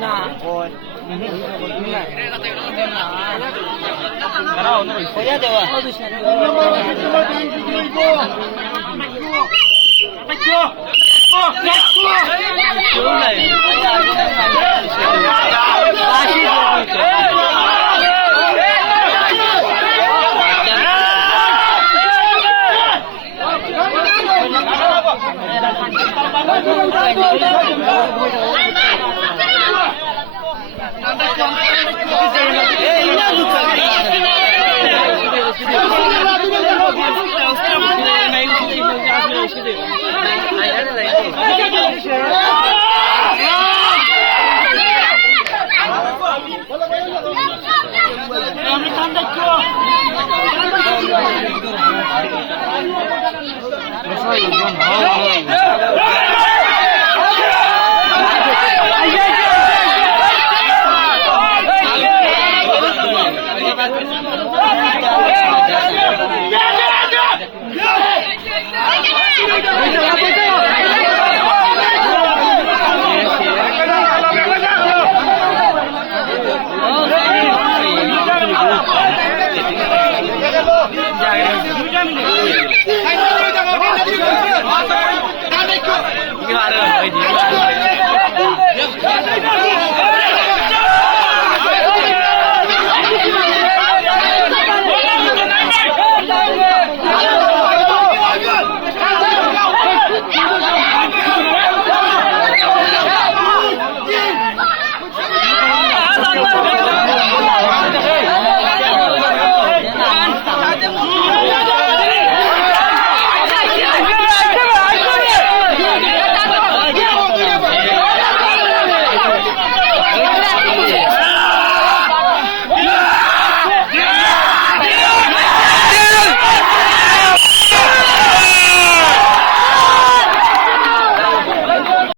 না। 好好好 Hang on. que